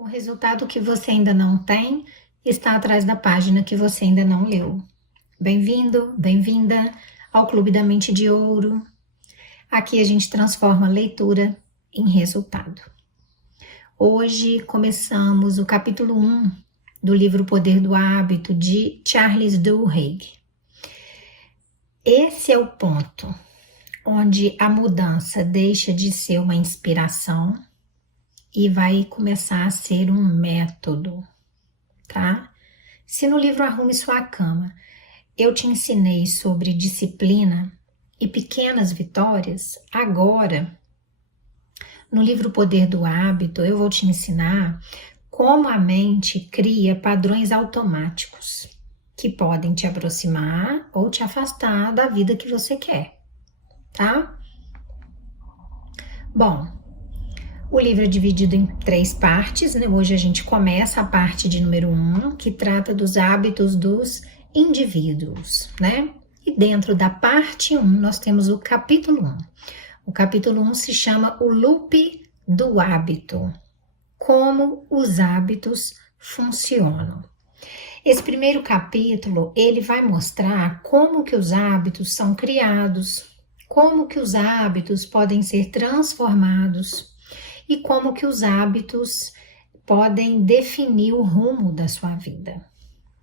O resultado que você ainda não tem está atrás da página que você ainda não leu. Bem-vindo, bem-vinda ao Clube da Mente de Ouro. Aqui a gente transforma a leitura em resultado. Hoje começamos o capítulo 1 do livro O Poder do Hábito, de Charles Duhigg. Esse é o ponto onde a mudança deixa de ser uma inspiração e vai começar a ser um método, tá? Se no livro Arrume Sua Cama eu te ensinei sobre disciplina e pequenas vitórias, agora no livro O Poder do Hábito eu vou te ensinar como a mente cria padrões automáticos que podem te aproximar ou te afastar da vida que você quer, tá? Bom, o livro é dividido em 3 partes, né? Hoje a gente começa a parte de número 1, que trata dos hábitos dos indivíduos, né? E dentro da parte 1, nós temos o capítulo 1. O capítulo 1 se chama O Loop do Hábito. Como os hábitos funcionam. Esse primeiro capítulo, ele vai mostrar como que os hábitos são criados, como que os hábitos podem ser transformados, e como que os hábitos podem definir o rumo da sua vida.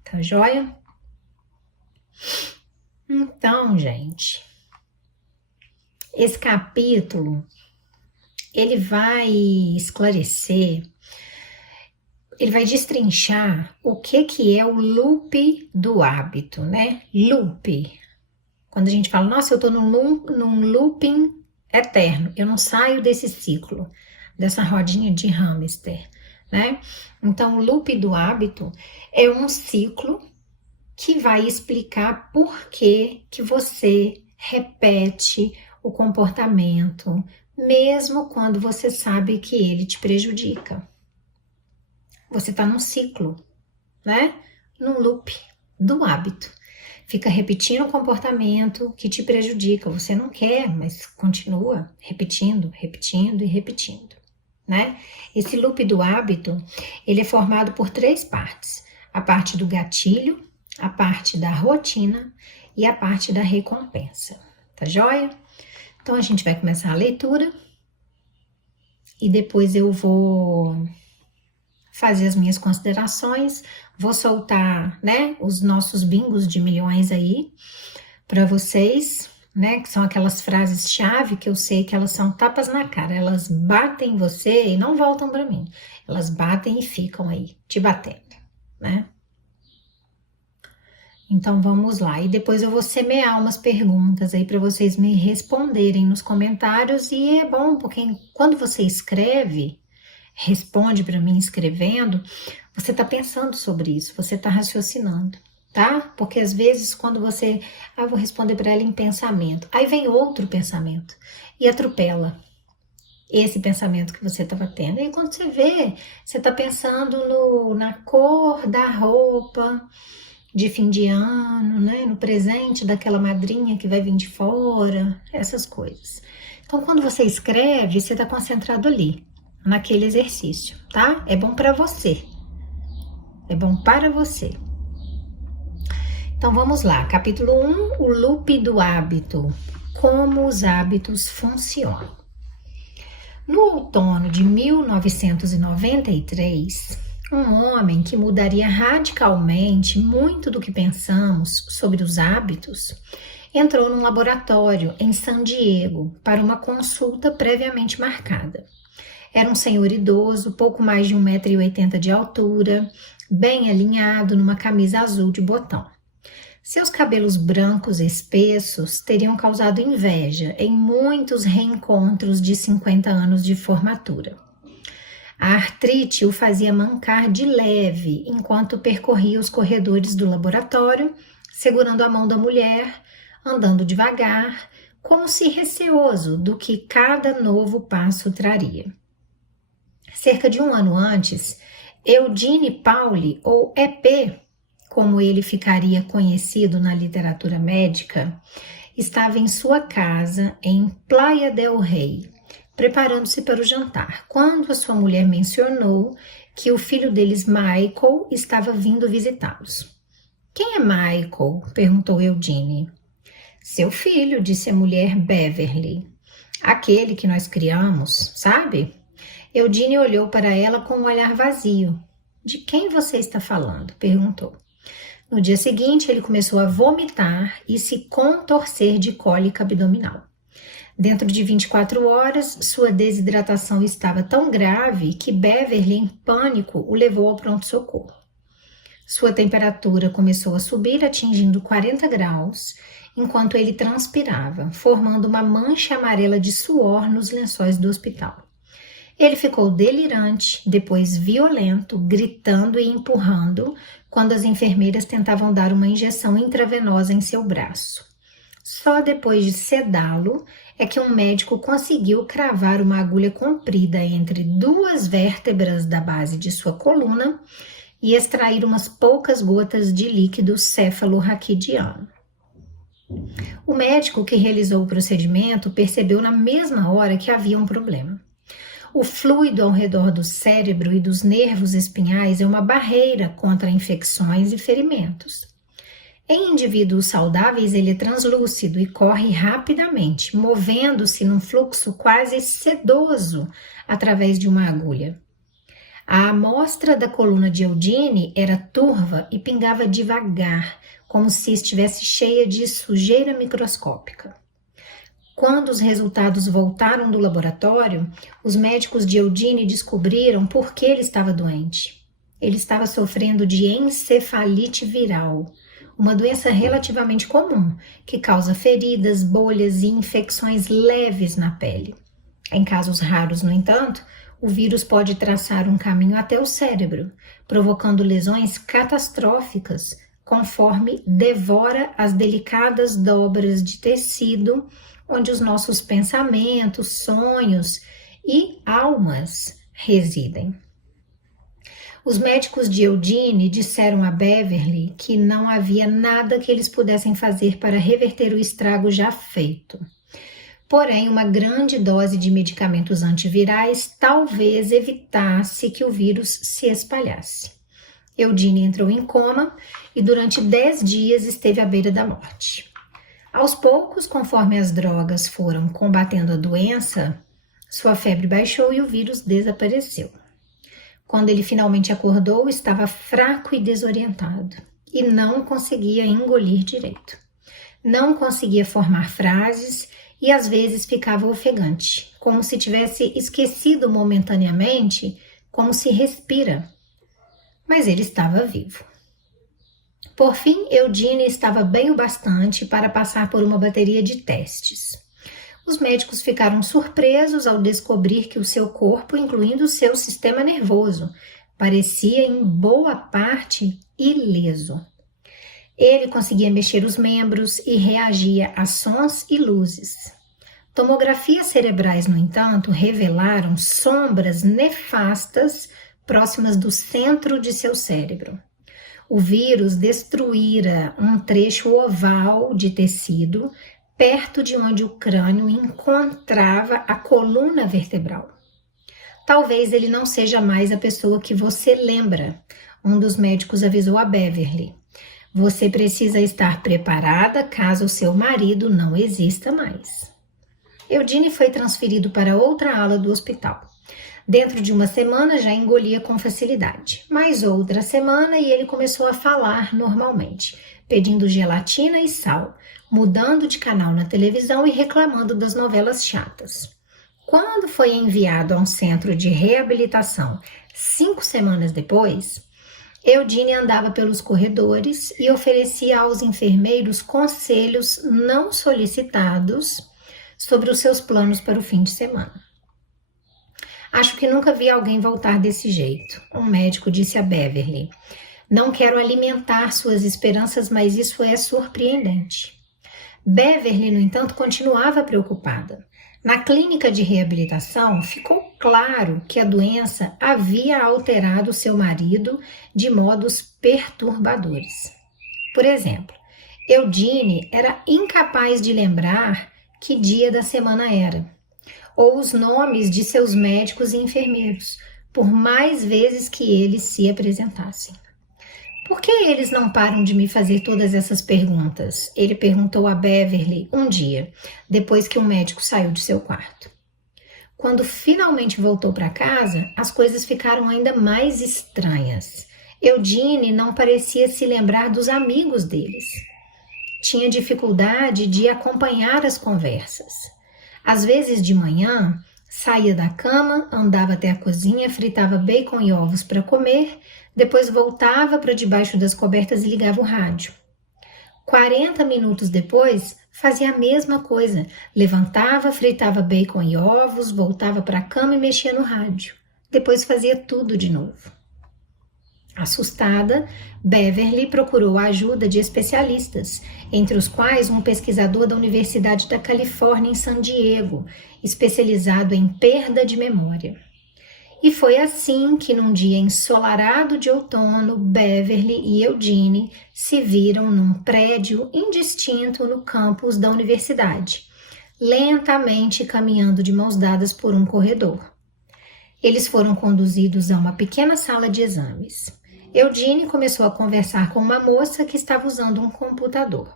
Tá joia? Então, gente, esse capítulo, ele vai esclarecer, ele vai destrinchar o que é o loop do hábito, né? Loop. Quando a gente fala, nossa, eu tô num looping eterno, eu não saio desse ciclo, dessa rodinha de hamster, né? Então, o loop do hábito é um ciclo que vai explicar por que você repete o comportamento, mesmo quando você sabe que ele te prejudica. Você tá num ciclo, né? Num loop do hábito. Fica repetindo o comportamento que te prejudica. Você não quer, mas continua repetindo, repetindo e repetindo, né? Esse loop do hábito, ele é formado por 3 partes. A parte do gatilho, a parte da rotina e a parte da recompensa. Tá joia? Então, a gente vai começar a leitura e depois eu vou fazer as minhas considerações, vou soltar, né, os nossos bingos de milhões aí para vocês, né, que são aquelas frases-chave que eu sei que elas são tapas na cara, elas batem em você e não voltam para mim, elas batem e ficam aí, te batendo, né? Então vamos lá, e depois eu vou semear umas perguntas aí para vocês me responderem nos comentários, e é bom porque quando você escreve, responde para mim escrevendo, você tá pensando sobre isso, você tá raciocinando, tá? Porque às vezes quando você, vou responder para ela em pensamento, aí vem outro pensamento e atropela esse pensamento que você estava tendo. E quando você vê, você tá pensando na cor da roupa de fim de ano, né? No presente daquela madrinha que vai vir de fora, essas coisas. Então quando você escreve, você tá concentrado ali, naquele exercício, tá? É bom para você. É bom para você. Então vamos lá, capítulo 1, o loop do hábito. Como os hábitos funcionam. No outono de 1993, um homem que mudaria radicalmente muito do que pensamos sobre os hábitos, entrou num laboratório em San Diego para uma consulta previamente marcada. Era um senhor idoso, pouco mais de 1,80 m de altura, bem alinhado numa camisa azul de botão. Seus cabelos brancos espessos teriam causado inveja em muitos reencontros de 50 anos de formatura. A artrite o fazia mancar de leve enquanto percorria os corredores do laboratório, segurando a mão da mulher, andando devagar, como se receoso do que cada novo passo traria. Cerca de 1 ano antes, Eugene Pauli, ou EP, como ele ficaria conhecido na literatura médica, estava em sua casa em Playa del Rey, preparando-se para o jantar, quando a sua mulher mencionou que o filho deles, Michael, estava vindo visitá-los. Quem é Michael? Perguntou Eugene. Seu filho, disse a mulher Beverly. Aquele que nós criamos, sabe? Eugene olhou para ela com um olhar vazio. De quem você está falando? Perguntou. No dia seguinte, ele começou a vomitar e se contorcer de cólica abdominal. Dentro de 24 horas, sua desidratação estava tão grave que Beverly, em pânico, o levou ao pronto-socorro. Sua temperatura começou a subir, atingindo 40 graus, enquanto ele transpirava, formando uma mancha amarela de suor nos lençóis do hospital. Ele ficou delirante, depois violento, gritando e empurrando, quando as enfermeiras tentavam dar uma injeção intravenosa em seu braço. Só depois de sedá-lo é que um médico conseguiu cravar uma agulha comprida entre duas vértebras da base de sua coluna e extrair umas poucas gotas de líquido cefalorraquidiano. O médico que realizou o procedimento percebeu na mesma hora que havia um problema. O fluido ao redor do cérebro e dos nervos espinhais é uma barreira contra infecções e ferimentos. Em indivíduos saudáveis, ele é translúcido e corre rapidamente, movendo-se num fluxo quase sedoso através de uma agulha. A amostra da coluna de Eugene era turva e pingava devagar, como se estivesse cheia de sujeira microscópica. Quando os resultados voltaram do laboratório, os médicos de Eugene descobriram por que ele estava doente. Ele estava sofrendo de encefalite viral, uma doença relativamente comum, que causa feridas, bolhas e infecções leves na pele. Em casos raros, no entanto, o vírus pode traçar um caminho até o cérebro, provocando lesões catastróficas, conforme devora as delicadas dobras de tecido onde os nossos pensamentos, sonhos e almas residem. Os médicos de Eugene disseram a Beverly que não havia nada que eles pudessem fazer para reverter o estrago já feito. Porém, uma grande dose de medicamentos antivirais talvez evitasse que o vírus se espalhasse. Eugene entrou em coma e durante 10 dias esteve à beira da morte. Aos poucos, conforme as drogas foram combatendo a doença, sua febre baixou e o vírus desapareceu. Quando ele finalmente acordou, estava fraco e desorientado e não conseguia engolir direito. Não conseguia formar frases e às vezes ficava ofegante, como se tivesse esquecido momentaneamente como se respira. Mas ele estava vivo. Por fim, Eugene estava bem o bastante para passar por uma bateria de testes. Os médicos ficaram surpresos ao descobrir que o seu corpo, incluindo o seu sistema nervoso, parecia em boa parte ileso. Ele conseguia mexer os membros e reagia a sons e luzes. Tomografias cerebrais, no entanto, revelaram sombras nefastas próximas do centro de seu cérebro. O vírus destruíra um trecho oval de tecido perto de onde o crânio encontrava a coluna vertebral. Talvez ele não seja mais a pessoa que você lembra, um dos médicos avisou a Beverly. Você precisa estar preparada caso o seu marido não exista mais. Eugene foi transferido para outra ala do hospital. Dentro de uma semana já engolia com facilidade. Mais outra semana e ele começou a falar normalmente, pedindo gelatina e sal, mudando de canal na televisão e reclamando das novelas chatas. Quando foi enviado a um centro de reabilitação 5 semanas depois, Eugene andava pelos corredores e oferecia aos enfermeiros conselhos não solicitados sobre os seus planos para o fim de semana. Acho que nunca vi alguém voltar desse jeito, um médico disse a Beverly. Não quero alimentar suas esperanças, mas isso é surpreendente. Beverly, no entanto, continuava preocupada. Na clínica de reabilitação, ficou claro que a doença havia alterado seu marido de modos perturbadores. Por exemplo, Eugene era incapaz de lembrar que dia da semana era. ou os nomes de seus médicos e enfermeiros, por mais vezes que eles se apresentassem. Por que eles não param de me fazer todas essas perguntas? Ele perguntou a Beverly um dia, depois que o médico saiu de seu quarto. Quando finalmente voltou para casa, as coisas ficaram ainda mais estranhas. Eugene não parecia se lembrar dos amigos deles. Tinha dificuldade de acompanhar as conversas. Às vezes de manhã, saía da cama, andava até a cozinha, fritava bacon e ovos para comer, depois voltava para debaixo das cobertas e ligava o rádio. 40 minutos depois, fazia a mesma coisa. Levantava, fritava bacon e ovos, voltava para a cama e mexia no rádio. Depois fazia tudo de novo. Assustada, Beverly procurou a ajuda de especialistas, entre os quais um pesquisador da Universidade da Califórnia em San Diego, especializado em perda de memória. E foi assim que, num dia ensolarado de outono, Beverly e Eugene se viram num prédio indistinto no campus da universidade, lentamente caminhando de mãos dadas por um corredor. Eles foram conduzidos a uma pequena sala de exames. Eugene começou a conversar com uma moça que estava usando um computador.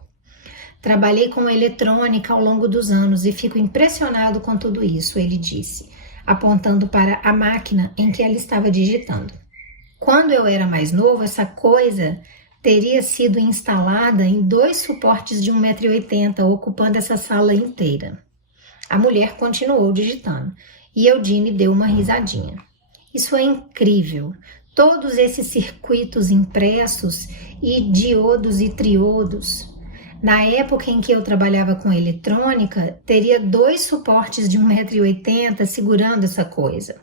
Trabalhei com eletrônica ao longo dos anos e fico impressionado com tudo isso, ele disse, apontando para a máquina em que ela estava digitando. Quando eu era mais novo, essa coisa teria sido instalada em 2 suportes de 1,80 m, ocupando essa sala inteira. A mulher continuou digitando e Eugene deu uma risadinha. Isso é incrível! Todos esses circuitos impressos e diodos e triodos. Na época em que eu trabalhava com eletrônica, teria 2 suportes de 1,80 m segurando essa coisa.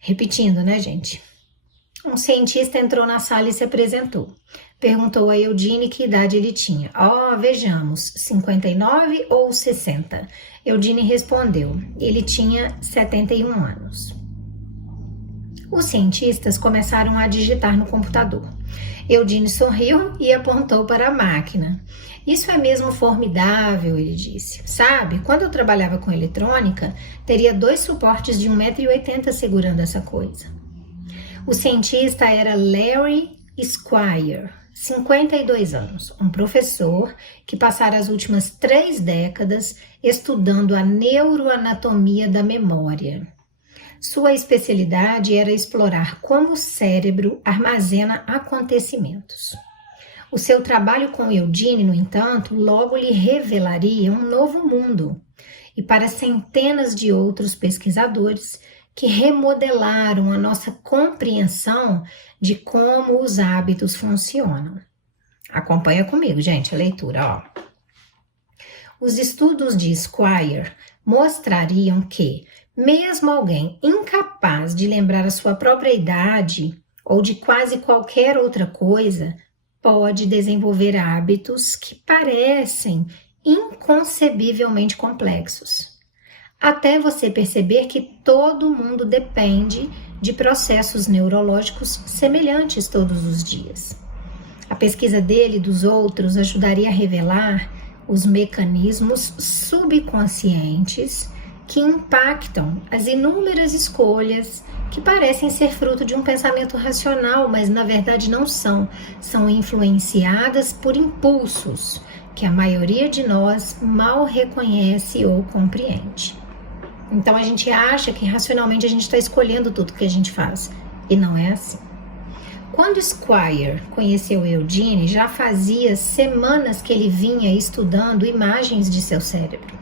Repetindo, né, gente? Um cientista entrou na sala e se apresentou. Perguntou a Eugene que idade ele tinha. Vejamos, 59 ou 60? Eugene respondeu. Ele tinha 71 anos. Os cientistas começaram a digitar no computador. Eugene sorriu e apontou para a máquina. Isso é mesmo formidável, ele disse. Sabe, quando eu trabalhava com eletrônica, teria 2 suportes de 1,80 m segurando essa coisa. O cientista era Larry Squire, 52 anos, um professor que passara as últimas 3 décadas estudando a neuroanatomia da memória. Sua especialidade era explorar como o cérebro armazena acontecimentos. O seu trabalho com Eugene, no entanto, logo lhe revelaria um novo mundo, e para centenas de outros pesquisadores que remodelaram a nossa compreensão de como os hábitos funcionam. Acompanha comigo, gente, a leitura, Os estudos de Squire mostrariam que, mesmo alguém incapaz de lembrar a sua própria idade ou de quase qualquer outra coisa, pode desenvolver hábitos que parecem inconcebivelmente complexos. Até você perceber que todo mundo depende de processos neurológicos semelhantes todos os dias. A pesquisa dele e dos outros ajudaria a revelar os mecanismos subconscientes que impactam as inúmeras escolhas que parecem ser fruto de um pensamento racional, mas na verdade não são. São influenciadas por impulsos que a maioria de nós mal reconhece ou compreende. Então a gente acha que racionalmente a gente está escolhendo tudo que a gente faz, e não é assim. Quando Squire conheceu Eugene, já fazia semanas que ele vinha estudando imagens de seu cérebro.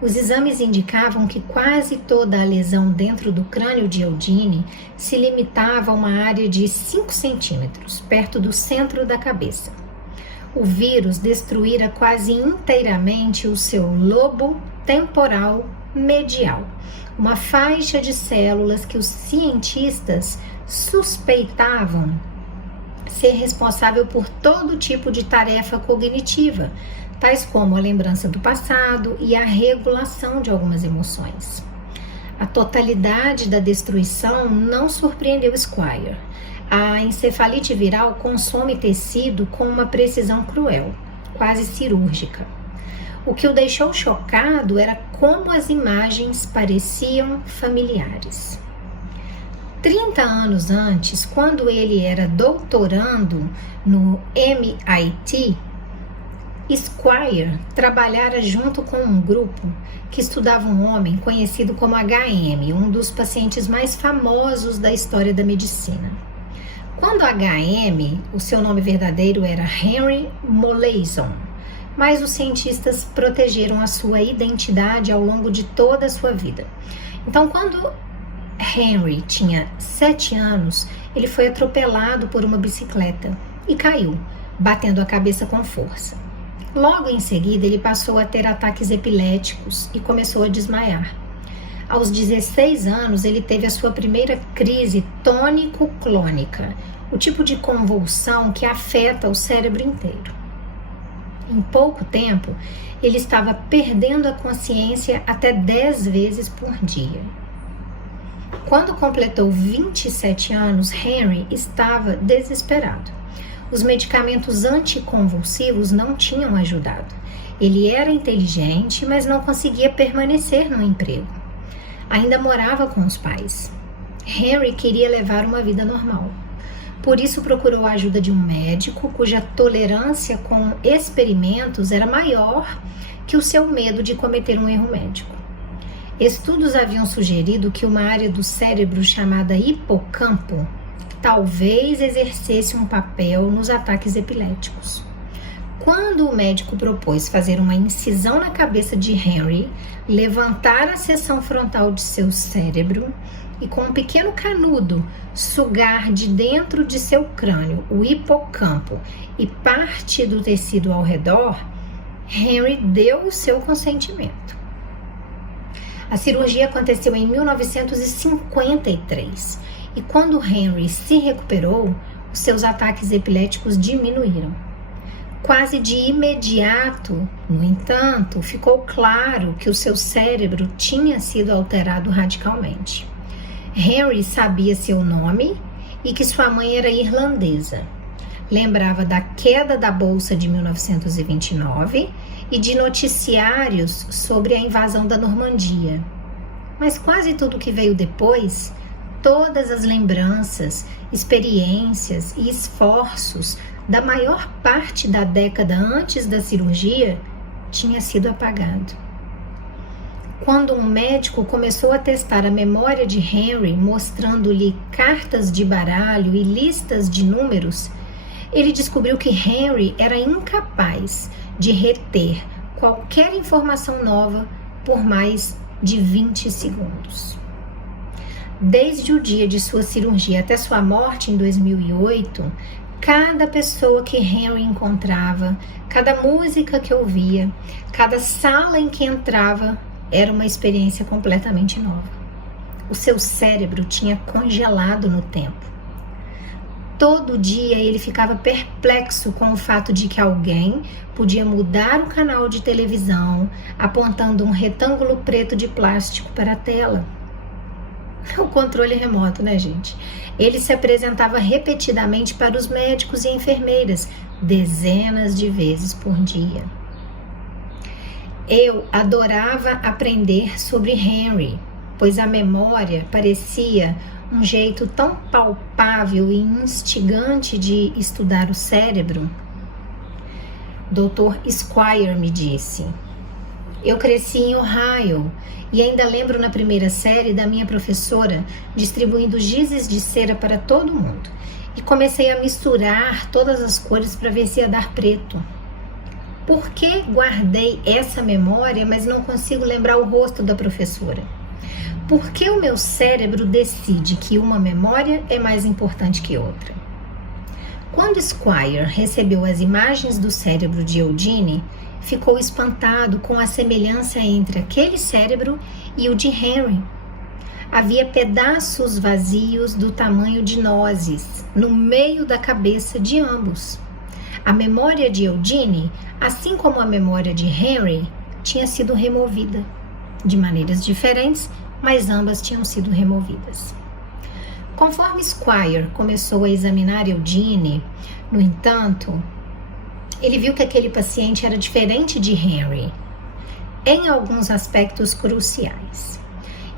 Os exames indicavam que quase toda a lesão dentro do crânio de Eugene se limitava a uma área de 5 centímetros, perto do centro da cabeça. O vírus destruíra quase inteiramente o seu lobo temporal medial, uma faixa de células que os cientistas suspeitavam ser responsável por todo tipo de tarefa cognitiva, tais como a lembrança do passado e a regulação de algumas emoções. A totalidade da destruição não surpreendeu Squire. A encefalite viral consome tecido com uma precisão cruel, quase cirúrgica. O que o deixou chocado era como as imagens pareciam familiares. 30 anos antes, quando ele era doutorando no MIT, Squire trabalhara junto com um grupo que estudava um homem conhecido como HM, um dos pacientes mais famosos da história da medicina. Quando HM, o seu nome verdadeiro era Henry Molaison, mas os cientistas protegeram a sua identidade ao longo de toda a sua vida. Então, quando Henry tinha 7 anos, ele foi atropelado por uma bicicleta e caiu, batendo a cabeça com força. Logo em seguida, ele passou a ter ataques epiléticos e começou a desmaiar. Aos 16 anos, ele teve a sua primeira crise tônico-clônica, o tipo de convulsão que afeta o cérebro inteiro. Em pouco tempo, ele estava perdendo a consciência até 10 vezes por dia. Quando completou 27 anos, Henry estava desesperado. Os medicamentos anticonvulsivos não tinham ajudado. Ele era inteligente, mas não conseguia permanecer no emprego. Ainda morava com os pais. Henry queria levar uma vida normal. Por isso procurou a ajuda de um médico cuja tolerância com experimentos era maior que o seu medo de cometer um erro médico. Estudos haviam sugerido que uma área do cérebro chamada hipocampo talvez exercesse um papel nos ataques epiléticos. Quando o médico propôs fazer uma incisão na cabeça de Henry, levantar a seção frontal de seu cérebro e com um pequeno canudo sugar de dentro de seu crânio o hipocampo e parte do tecido ao redor, Henry deu o seu consentimento. A cirurgia aconteceu em 1953 e quando Henry se recuperou, os seus ataques epiléticos diminuíram. Quase de imediato, no entanto, ficou claro que o seu cérebro tinha sido alterado radicalmente. Henry sabia seu nome e que sua mãe era irlandesa. Lembrava da queda da Bolsa de 1929 e de noticiários sobre a invasão da Normandia. Mas quase tudo que veio depois, todas as lembranças, experiências e esforços da maior parte da década antes da cirurgia, tinha sido apagado. Quando um médico começou a testar a memória de Henry, mostrando-lhe cartas de baralho e listas de números, ele descobriu que Henry era incapaz de reter qualquer informação nova por mais de 20 segundos. Desde o dia de sua cirurgia até sua morte em 2008, cada pessoa que Henry encontrava, cada música que ouvia, cada sala em que entrava, era uma experiência completamente nova. O seu cérebro tinha congelado no tempo. Todo dia ele ficava perplexo com o fato de que alguém podia mudar o canal de televisão apontando um retângulo preto de plástico para a tela. O controle remoto, né, gente? Ele se apresentava repetidamente para os médicos e enfermeiras, dezenas de vezes por dia. Eu adorava aprender sobre Henry, pois a memória parecia um jeito tão palpável e instigante de estudar o cérebro. Dr. Squire me disse: eu cresci em Ohio e ainda lembro na primeira série da minha professora distribuindo gizes de cera para todo mundo. E comecei a misturar todas as cores para ver se ia dar preto. Por que guardei essa memória, mas não consigo lembrar o rosto da professora? Por que o meu cérebro decide que uma memória é mais importante que outra? Quando Squire recebeu as imagens do cérebro de Eugene, ficou espantado com a semelhança entre aquele cérebro e o de Henry. Havia pedaços vazios do tamanho de nozes no meio da cabeça de ambos. A memória de Eugene, assim como a memória de Henry, tinha sido removida. De maneiras diferentes, mas ambas tinham sido removidas. Conforme Squire começou a examinar Eugene, no entanto, ele viu que aquele paciente era diferente de Henry. em alguns aspectos cruciais.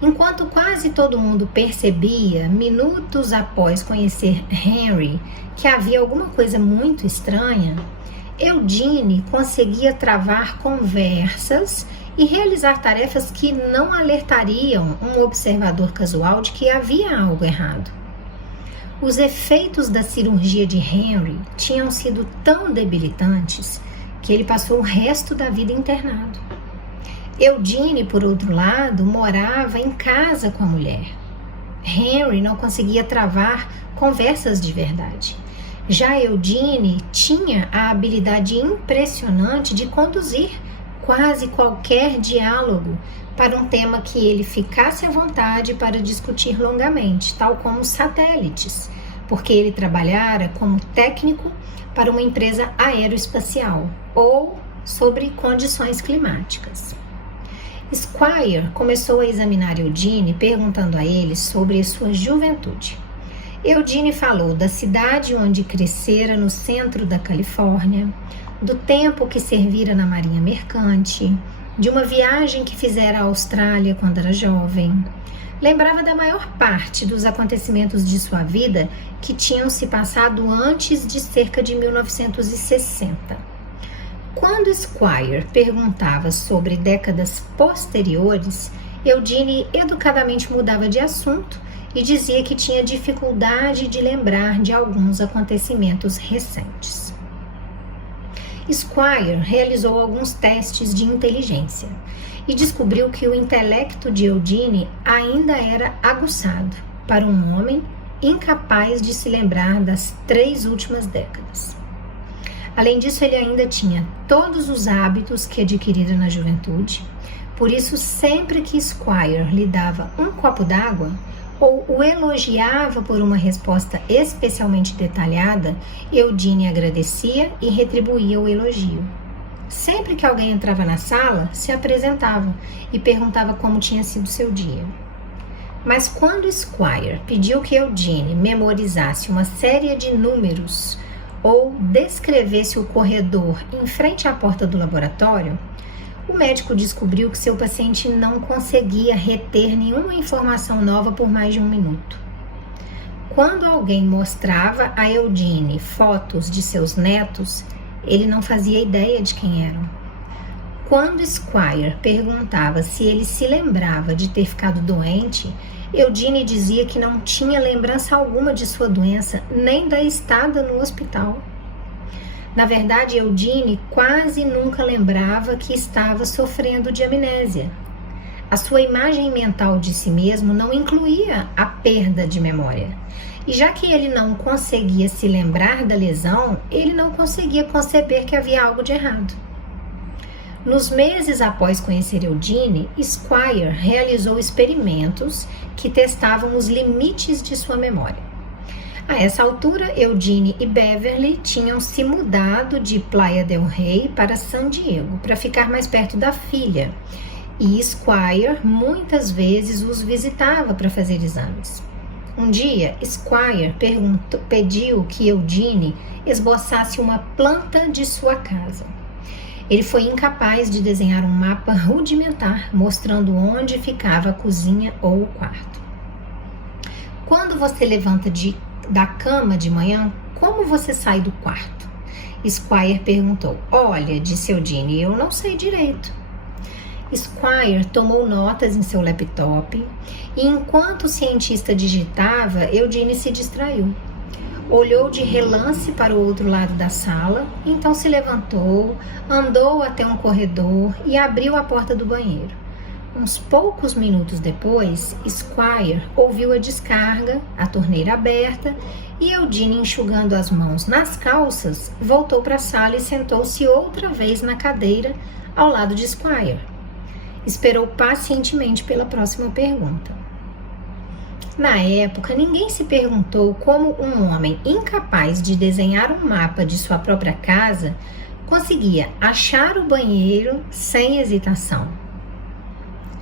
Enquanto quase todo mundo percebia, minutos após conhecer Henry, que havia alguma coisa muito estranha, Eugene conseguia travar conversas e realizar tarefas que não alertariam um observador casual de que havia algo errado. Os efeitos da cirurgia de Henry tinham sido tão debilitantes que ele passou o resto da vida internado. Eugene, por outro lado, morava em casa com a mulher. Henry não conseguia travar conversas de verdade. Já Eugene tinha a habilidade impressionante de conduzir quase qualquer diálogo para um tema que ele ficasse à vontade para discutir longamente, tal como satélites, porque ele trabalhara como técnico para uma empresa aeroespacial ou sobre condições climáticas. Squire começou a examinar Eugene, perguntando a ele sobre sua juventude. Eugene falou da cidade onde crescera no centro da Califórnia, do tempo que servira na marinha mercante, de uma viagem que fizera à Austrália quando era jovem. Lembrava da maior parte dos acontecimentos de sua vida que tinham se passado antes de cerca de 1960. Quando Squire perguntava sobre décadas posteriores, Eugene educadamente mudava de assunto e dizia que tinha dificuldade de lembrar de alguns acontecimentos recentes. Squire realizou alguns testes de inteligência e descobriu que o intelecto de Eugene ainda era aguçado para um homem incapaz de se lembrar das 3 últimas décadas. Além disso, ele ainda tinha todos os hábitos que adquirira na juventude, por isso, sempre que Squire lhe dava um copo d'água ou o elogiava por uma resposta especialmente detalhada, Eugene agradecia e retribuía o elogio. Sempre que alguém entrava na sala, se apresentava e perguntava como tinha sido seu dia. Mas quando Squire pediu que Eugene memorizasse uma série de números ou descrevesse o corredor em frente à porta do laboratório, o médico descobriu que seu paciente não conseguia reter nenhuma informação nova por mais de 1 minuto. Quando alguém mostrava a Eugene fotos de seus netos, ele não fazia ideia de quem eram. Quando Squire perguntava se ele se lembrava de ter ficado doente, Eugene dizia que não tinha lembrança alguma de sua doença, nem da estada no hospital. Na verdade, Eugene quase nunca lembrava que estava sofrendo de amnésia. A sua imagem mental de si mesmo não incluía a perda de memória. E já que ele não conseguia se lembrar da lesão, ele não conseguia conceber que havia algo de errado. Nos meses após conhecer Eugene, Squire realizou experimentos que testavam os limites de sua memória. A essa altura, Eugene e Beverly tinham se mudado de Playa del Rey para San Diego para ficar mais perto da filha, e Squire muitas vezes os visitava para fazer exames. Um dia, Squire pediu que Eugene esboçasse uma planta de sua casa. Ele foi incapaz de desenhar um mapa rudimentar mostrando onde ficava a cozinha ou o quarto. Quando você levanta da cama de manhã, como você sai do quarto? Squire perguntou. Olha, disse Eugene, eu não sei direito. Squire tomou notas em seu laptop e enquanto o cientista digitava, Eugene se distraiu. Olhou de relance para o outro lado da sala, então se levantou, andou até um corredor e abriu a porta do banheiro. Uns poucos minutos depois, Squire ouviu a descarga, a torneira aberta e Eugene, enxugando as mãos nas calças, voltou para a sala e sentou-se outra vez na cadeira ao lado de Squire. Esperou pacientemente pela próxima pergunta. Na época, ninguém se perguntou como um homem incapaz de desenhar um mapa de sua própria casa conseguia achar o banheiro sem hesitação.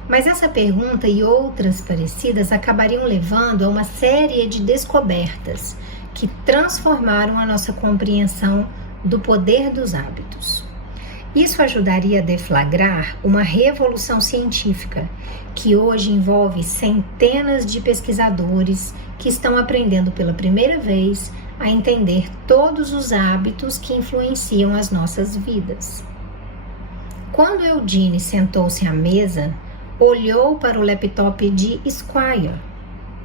Mas essa pergunta e outras parecidas acabariam levando a uma série de descobertas que transformaram a nossa compreensão do poder dos hábitos. Isso ajudaria a deflagrar uma revolução científica que hoje envolve centenas de pesquisadores que estão aprendendo pela primeira vez a entender todos os hábitos que influenciam as nossas vidas. Quando Eugene sentou-se à mesa, olhou para o laptop de Squire.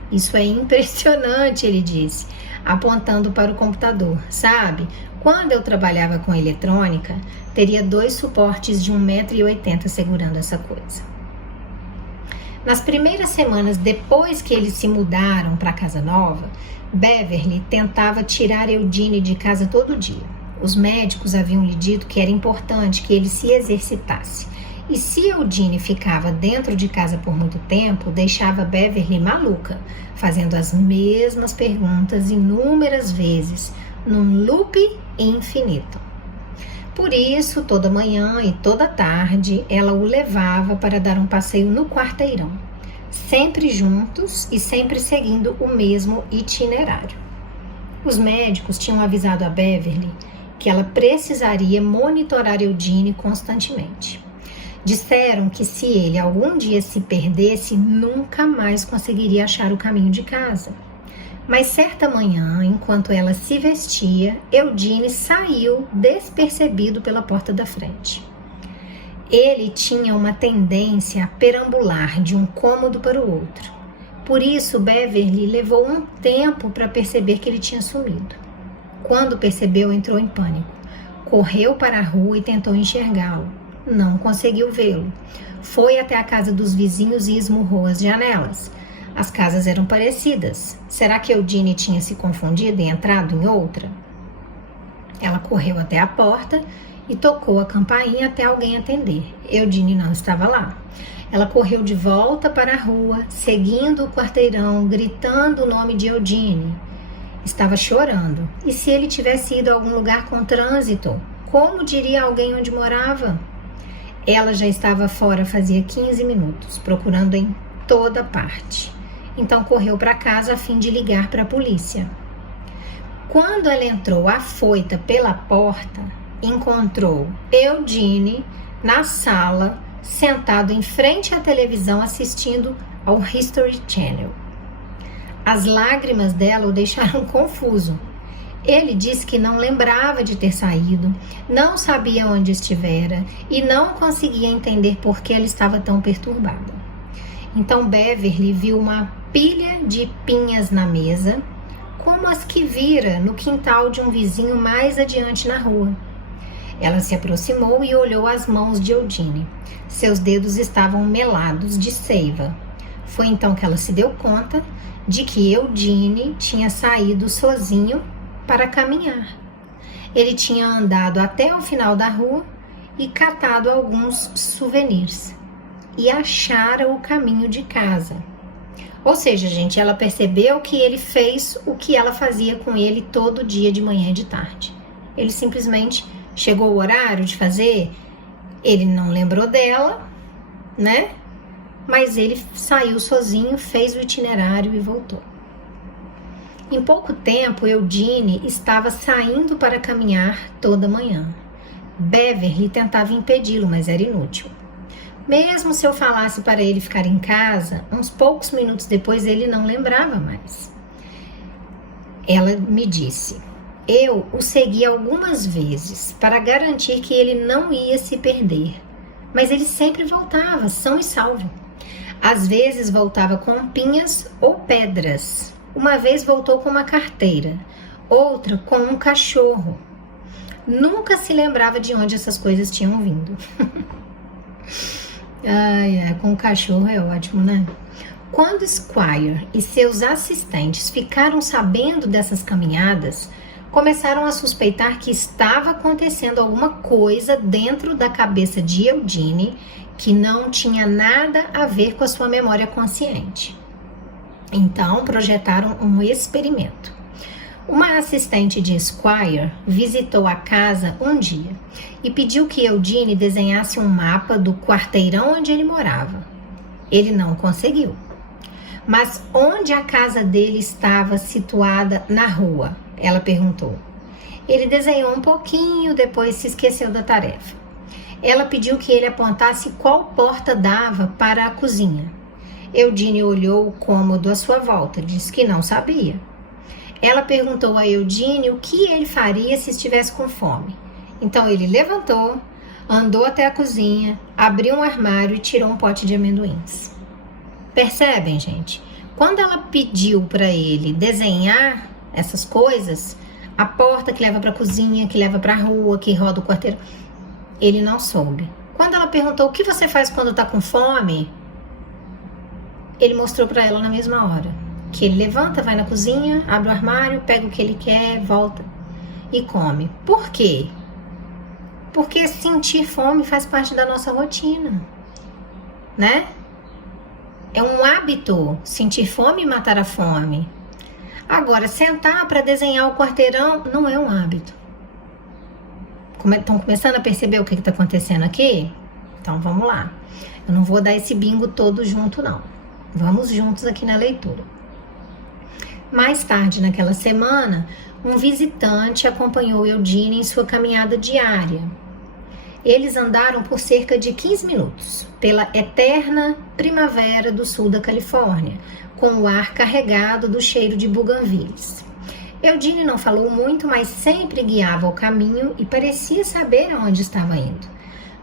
Isso é impressionante, ele disse, apontando para o computador. Sabe, quando eu trabalhava com eletrônica, teria 2 suportes de 1,80 m segurando essa coisa. Nas primeiras semanas depois que eles se mudaram para a casa nova, Beverly tentava tirar Eugene de casa todo dia. Os médicos haviam lhe dito que era importante que ele se exercitasse. E se Eugene ficava dentro de casa por muito tempo, deixava Beverly maluca, fazendo as mesmas perguntas inúmeras vezes, num loop infinito. Por isso, toda manhã e toda tarde, ela o levava para dar um passeio no quarteirão, sempre juntos e sempre seguindo o mesmo itinerário. Os médicos tinham avisado a Beverly que ela precisaria monitorar Eugene constantemente. Disseram que se ele algum dia se perdesse, nunca mais conseguiria achar o caminho de casa. Mas certa manhã, enquanto ela se vestia, Eugene saiu despercebido pela porta da frente. Ele tinha uma tendência a perambular de um cômodo para o outro. Por isso, Beverly levou um tempo para perceber que ele tinha sumido. Quando percebeu, entrou em pânico. Correu para a rua e tentou enxergá-lo. Não conseguiu vê-lo. Foi até a casa dos vizinhos e esmurrou as janelas. As casas eram parecidas. Será que Eugene tinha se confundido e entrado em outra? Ela correu até a porta e tocou a campainha até alguém atender. Eugene não estava lá. Ela correu de volta para a rua, seguindo o quarteirão, gritando o nome de Eugene. Estava chorando. E se ele tivesse ido a algum lugar com trânsito? Como diria alguém onde morava? Ela já estava fora fazia 15 minutos, procurando em toda parte. Então correu para casa a fim de ligar para a polícia. Quando ela entrou afoita pela porta, encontrou Eugene na sala, sentado em frente à televisão assistindo ao History Channel. As lágrimas dela o deixaram confuso. Ele disse que não lembrava de ter saído, não sabia onde estivera e não conseguia entender por que ela estava tão perturbada. Então Beverly viu uma pilha de pinhas na mesa, como as que vira no quintal de um vizinho mais adiante na rua. Ela se aproximou e olhou as mãos de Eugene. Seus dedos estavam melados de seiva. Foi então que ela se deu conta de que Eugene tinha saído sozinho para caminhar. Ele tinha andado até o final da rua e catado alguns souvenirs e achara o caminho de casa. Ou seja, gente, ela percebeu que ele fez o que ela fazia com ele todo dia de manhã e de tarde. Ele simplesmente chegou o horário de fazer, ele não lembrou dela, né? Mas ele saiu sozinho, fez o itinerário e voltou. Em pouco tempo, Eugene estava saindo para caminhar toda manhã. Beverly tentava impedi-lo, mas era inútil. Mesmo se eu falasse para ele ficar em casa, uns poucos minutos depois ele não lembrava mais. Ela me disse: eu o segui algumas vezes para garantir que ele não ia se perder, mas ele sempre voltava, são e salvo. Às vezes voltava com pinhas ou pedras. Uma vez voltou com uma carteira, outra com um cachorro. Nunca se lembrava de onde essas coisas tinham vindo. Com o cachorro é ótimo, né? Quando Squire e seus assistentes ficaram sabendo dessas caminhadas, começaram a suspeitar que estava acontecendo alguma coisa dentro da cabeça de Eugene que não tinha nada a ver com a sua memória consciente. Então, projetaram um experimento. Uma assistente de Squire visitou a casa um dia e pediu que Eugene desenhasse um mapa do quarteirão onde ele morava. Ele não conseguiu. Mas onde a casa dele estava situada na rua? Ela perguntou. Ele desenhou um pouquinho, depois se esqueceu da tarefa. Ela pediu que ele apontasse qual porta dava para a cozinha. Eudine olhou o cômodo à sua volta, disse que não sabia. Ela perguntou a Eudine o que ele faria se estivesse com fome. Então ele levantou, andou até a cozinha, abriu um armário e tirou um pote de amendoins. Percebem, gente? Quando ela pediu para ele desenhar essas coisas, a porta que leva para a cozinha, que leva para a rua, que roda o quarteirão, ele não soube. Quando ela perguntou o que você faz quando está com fome, ele mostrou para ela na mesma hora. Que ele levanta, vai na cozinha, abre o armário, pega o que ele quer, volta e come. Por quê? Porque sentir fome faz parte da nossa rotina, né? É um hábito sentir fome e matar a fome. Agora, sentar para desenhar o quarteirão não é um hábito. Estão começando a perceber o que está acontecendo aqui? Então vamos lá. Eu não vou dar esse bingo todo junto, não. Vamos juntos aqui na leitura. Mais tarde naquela semana, um visitante acompanhou Eudine em sua caminhada diária. Eles andaram por cerca de 15 minutos, pela eterna primavera do sul da Califórnia, com o ar carregado do cheiro de buganvílias. Eudine não falou muito, mas sempre guiava o caminho e parecia saber aonde estava indo.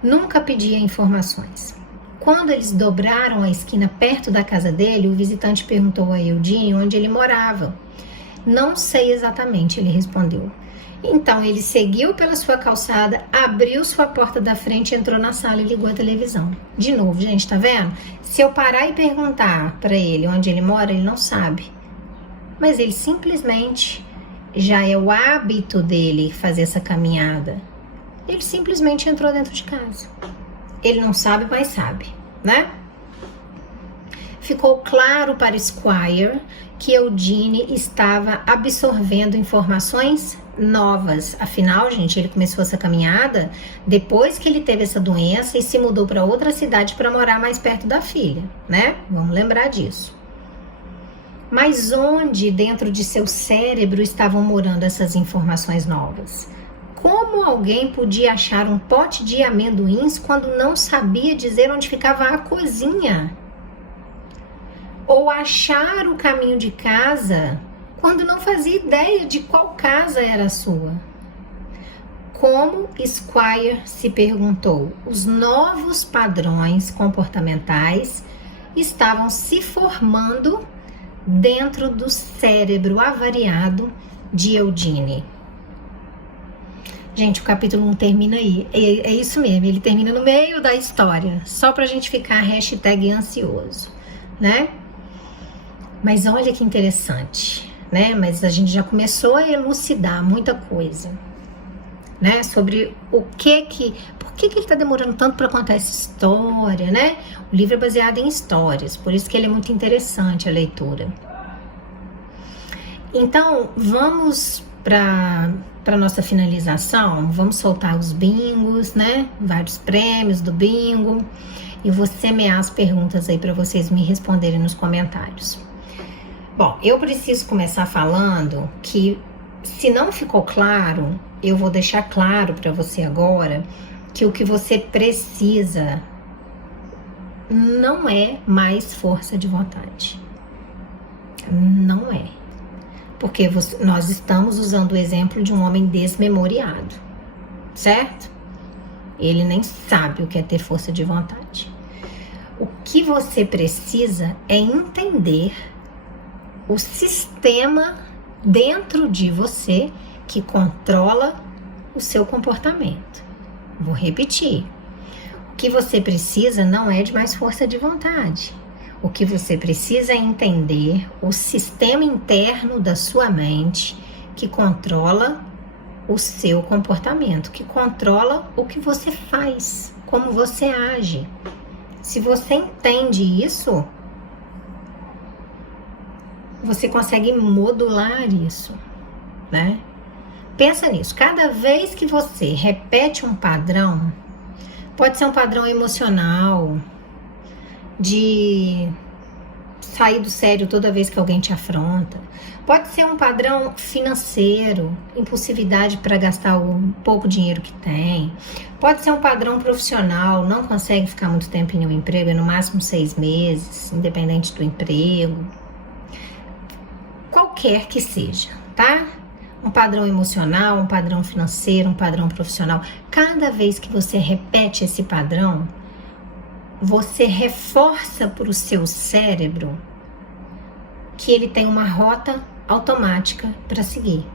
Nunca pedia informações. Quando eles dobraram a esquina perto da casa dele, o visitante perguntou a Eudine onde ele morava. Não sei exatamente, ele respondeu. Então ele seguiu pela sua calçada, abriu sua porta da frente, entrou na sala e ligou a televisão. De novo, gente, tá vendo? Se eu parar e perguntar para ele onde ele mora, ele não sabe. Mas ele simplesmente, já é o hábito dele fazer essa caminhada. Ele simplesmente entrou dentro de casa. Ele não sabe, mas sabe, né? Ficou claro para Squire que Eudine estava absorvendo informações novas. Afinal, gente, ele começou essa caminhada depois que ele teve essa doença e se mudou para outra cidade para morar mais perto da filha, né? Vamos lembrar disso. Mas onde dentro de seu cérebro estavam morando essas informações novas? Como alguém podia achar um pote de amendoins quando não sabia dizer onde ficava a cozinha? Ou achar o caminho de casa quando não fazia ideia de qual casa era a sua? Como Squire se perguntou, os novos padrões comportamentais estavam se formando dentro do cérebro avariado de Eudine. Gente, o capítulo não termina aí, é isso mesmo, ele termina no meio da história, só pra gente ficar #ansioso, né? Mas olha que interessante, né? Mas a gente já começou a elucidar muita coisa, né? Sobre por que ele tá demorando tanto para contar essa história, né? O livro é baseado em histórias, por isso que ele é muito interessante a leitura. Então, vamos para nossa finalização, vamos soltar os bingos, né? Vários prêmios do bingo. E vou semear as perguntas aí para vocês me responderem nos comentários. Bom, eu preciso começar falando que, se não ficou claro, eu vou deixar claro para você agora que o que você precisa não é mais força de vontade. Não é. Porque nós estamos usando o exemplo de um homem desmemoriado, certo? Ele nem sabe o que é ter força de vontade. O que você precisa é entender o sistema dentro de você que controla o seu comportamento. Vou repetir. O que você precisa não é de mais força de vontade. O que você precisa é entender o sistema interno da sua mente que controla o seu comportamento, que controla o que você faz, como você age. Se você entende isso, você consegue modular isso, né? Pensa nisso. Cada vez que você repete um padrão, pode ser um padrão emocional, de sair do sério toda vez que alguém te afronta. Pode ser um padrão financeiro, impulsividade para gastar o pouco dinheiro que tem. Pode ser um padrão profissional, não consegue ficar muito tempo em um emprego, é no máximo 6 meses, independente do emprego. Qualquer que seja, tá? Um padrão emocional, um padrão financeiro, um padrão profissional. Cada vez que você repete esse padrão, você reforça para o seu cérebro que ele tem uma rota automática para seguir.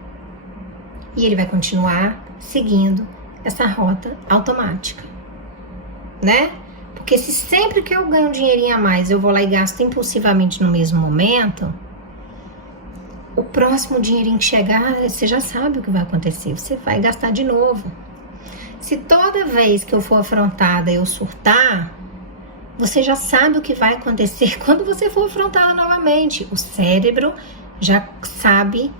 E ele vai continuar seguindo essa rota automática, né? Porque se sempre que eu ganho um dinheirinho a mais, eu vou lá e gasto impulsivamente no mesmo momento, o próximo dinheirinho que chegar, você já sabe o que vai acontecer, você vai gastar de novo. Se toda vez que eu for afrontada eu surtar, você já sabe o que vai acontecer quando você for afrontada novamente. O cérebro já sabe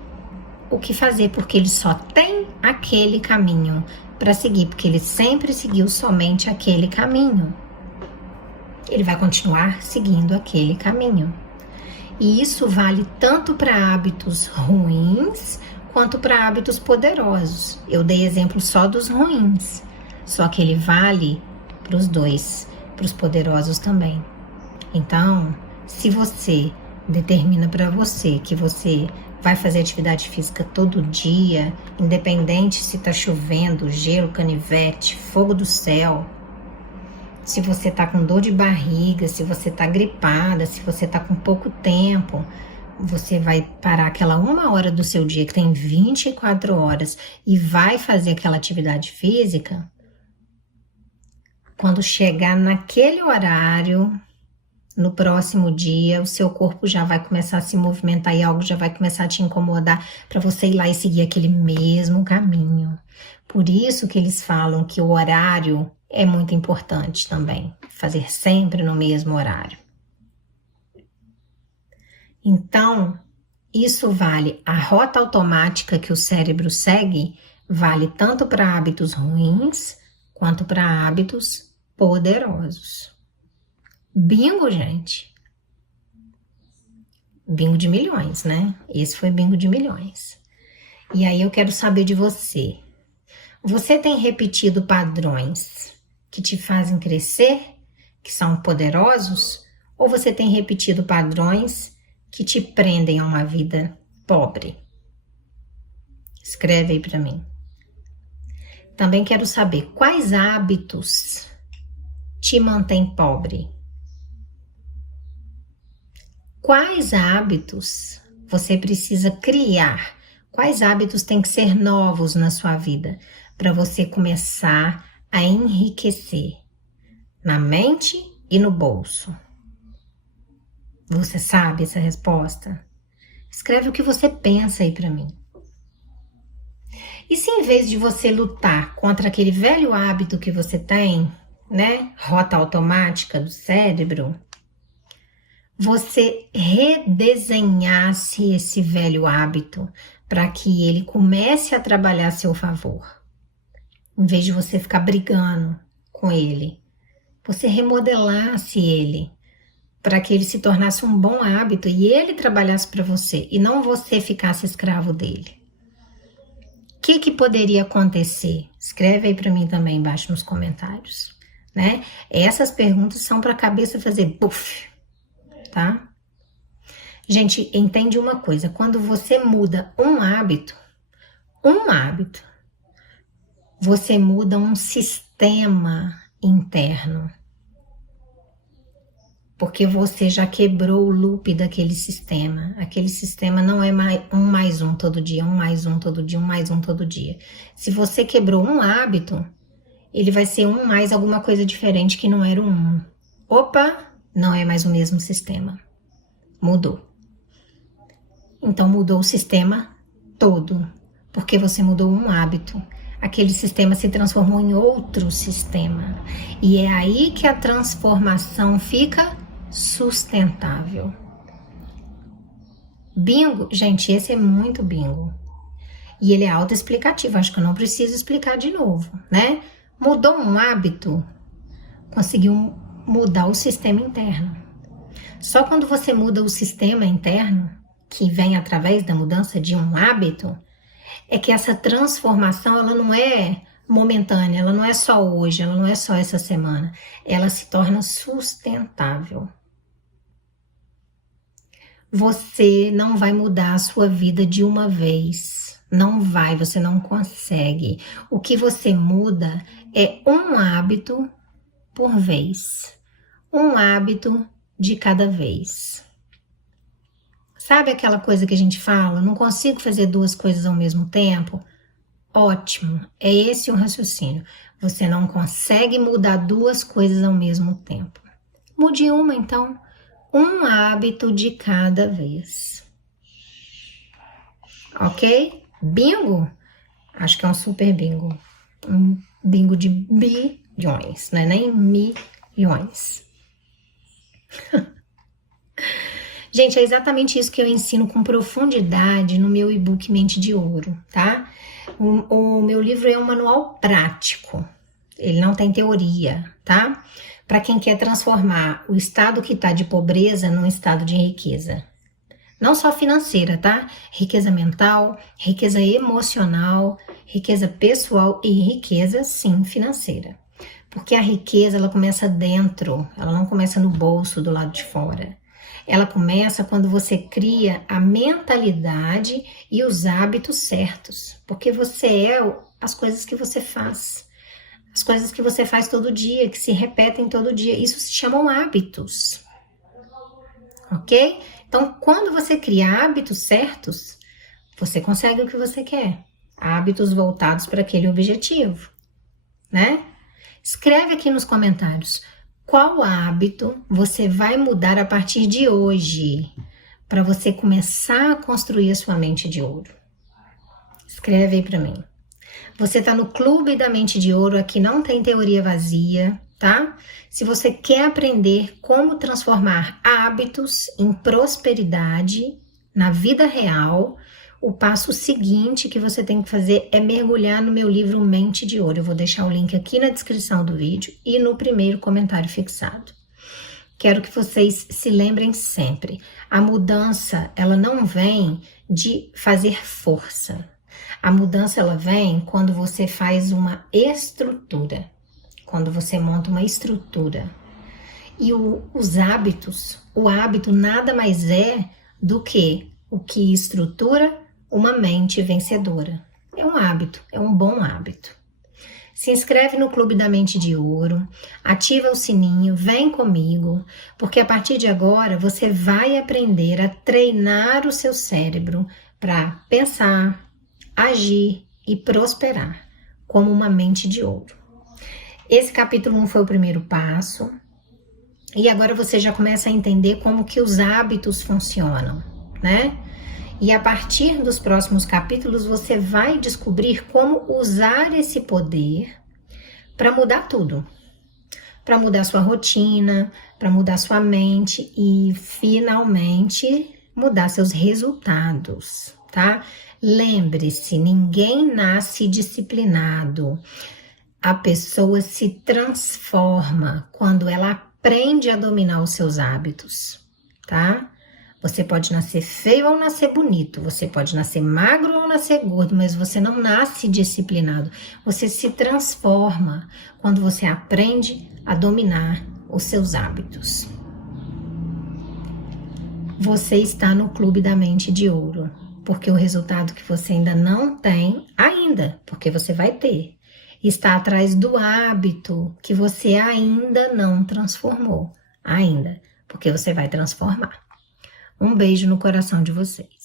o que fazer, porque ele só tem aquele caminho para seguir, porque ele sempre seguiu somente aquele caminho. Ele vai continuar seguindo aquele caminho. E isso vale tanto para hábitos ruins quanto para hábitos poderosos. Eu dei exemplo só dos ruins, só que ele vale para os dois, para os poderosos também. Então, se você determina para você que você vai fazer atividade física todo dia, independente se está chovendo, gelo, canivete, fogo do céu, se você está com dor de barriga, se você está gripada, se você está com pouco tempo, você vai parar aquela 1 hora do seu dia que tem 24 horas e vai fazer aquela atividade física. Quando chegar naquele horário, no próximo dia, o seu corpo já vai começar a se movimentar e algo já vai começar a te incomodar para você ir lá e seguir aquele mesmo caminho. Por isso que eles falam que o horário é muito importante também, fazer sempre no mesmo horário. Então, isso vale, a rota automática que o cérebro segue, vale tanto para hábitos ruins quanto para hábitos poderosos. Bingo, gente. Bingo de milhões, né? Esse foi bingo de milhões. E aí eu quero saber de você. Você tem repetido padrões que te fazem crescer, que são poderosos? Ou você tem repetido padrões que te prendem a uma vida pobre? Escreve aí para mim. Também quero saber quais hábitos te mantêm pobre. Quais hábitos você precisa criar? Quais hábitos têm que ser novos na sua vida para você começar a enriquecer na mente e no bolso? Você sabe essa resposta? Escreve o que você pensa aí para mim. E se em vez de você lutar contra aquele velho hábito que você tem, né, rota automática do cérebro, você redesenhasse esse velho hábito para que ele comece a trabalhar a seu favor? Em vez de você ficar brigando com ele, você remodelasse ele para que ele se tornasse um bom hábito e ele trabalhasse para você e não você ficasse escravo dele. O que poderia acontecer? Escreve aí para mim também embaixo nos comentários, né? Essas perguntas são para a cabeça fazer puff, tá? Gente, entende uma coisa, quando você muda um hábito, você muda um sistema interno. Porque você já quebrou o loop daquele sistema. Aquele sistema não é mais 1 mais 1 todo dia, 1 mais 1 todo dia, 1 mais 1 todo dia. Se você quebrou um hábito, ele vai ser 1 mais alguma coisa diferente que não era o 1. Opa, não é mais o mesmo sistema. Mudou. Então mudou o sistema todo. Porque você mudou um hábito. Aquele sistema se transformou em outro sistema. E é aí que a transformação fica sustentável. Bingo, gente, esse é muito bingo. E ele é autoexplicativo, acho que eu não preciso explicar de novo, né? Mudou um hábito, conseguiu mudar o sistema interno. Só quando você muda o sistema interno, que vem através da mudança de um hábito, é que essa transformação, ela não é momentânea, ela não é só hoje, ela não é só essa semana, ela se torna sustentável. Você não vai mudar a sua vida de uma vez, não vai, você não consegue. O que você muda é um hábito por vez, um hábito de cada vez. Sabe aquela coisa que a gente fala, não consigo fazer duas coisas ao mesmo tempo? Ótimo, é esse o raciocínio. Você não consegue mudar duas coisas ao mesmo tempo. Mude uma, então. Um hábito de cada vez. Ok? Bingo? Acho que é um super bingo. Um bingo de bilhões, não é nem milhões. Gente, é exatamente isso que eu ensino com profundidade no meu e-book Mente de Ouro, tá? O meu livro é um manual prático, ele não tem teoria, tá? Para quem quer transformar o estado que está de pobreza num estado de riqueza. Não só financeira, tá? Riqueza mental, riqueza emocional, riqueza pessoal e riqueza, sim, financeira. Porque a riqueza, ela começa dentro, ela não começa no bolso do lado de fora. Ela começa quando você cria a mentalidade e os hábitos certos. Porque você é as coisas que você faz. As coisas que você faz todo dia, que se repetem todo dia. Isso se chamam hábitos. Ok? Então, quando você cria hábitos certos, você consegue o que você quer. Hábitos voltados para aquele objetivo, né? Escreve aqui nos comentários. Qual hábito você vai mudar a partir de hoje para você começar a construir a sua mente de ouro? Escreve aí para mim. Você está no Clube da Mente de Ouro, aqui não tem teoria vazia, tá? Se você quer aprender como transformar hábitos em prosperidade na vida real, o passo seguinte que você tem que fazer é mergulhar no meu livro Mente de Ouro. Eu vou deixar o link aqui na descrição do vídeo e no primeiro comentário fixado. Quero que vocês se lembrem sempre, a mudança, ela não vem de fazer força. A mudança, ela vem quando você faz uma estrutura, quando você monta uma estrutura. E os hábitos, o hábito nada mais é do que o que estrutura uma mente vencedora. É um hábito, é um bom hábito. Se inscreve no Clube da Mente de Ouro, ativa o sininho, vem comigo, porque a partir de agora você vai aprender a treinar o seu cérebro para pensar, agir e prosperar como uma mente de ouro. Esse capítulo 1 foi o primeiro passo e agora você já começa a entender como que os hábitos funcionam, né? E a partir dos próximos capítulos você vai descobrir como usar esse poder para mudar tudo. Para mudar sua rotina, para mudar sua mente e finalmente mudar seus resultados, tá? Lembre-se, ninguém nasce disciplinado. A pessoa se transforma quando ela aprende a dominar os seus hábitos, tá? Você pode nascer feio ou nascer bonito, você pode nascer magro ou nascer gordo, mas você não nasce disciplinado. Você se transforma quando você aprende a dominar os seus hábitos. Você está no Clube da Mente de Ouro, porque o resultado que você ainda não tem, porque você vai ter, está atrás do hábito que você ainda não transformou, porque você vai transformar. Um beijo no coração de vocês.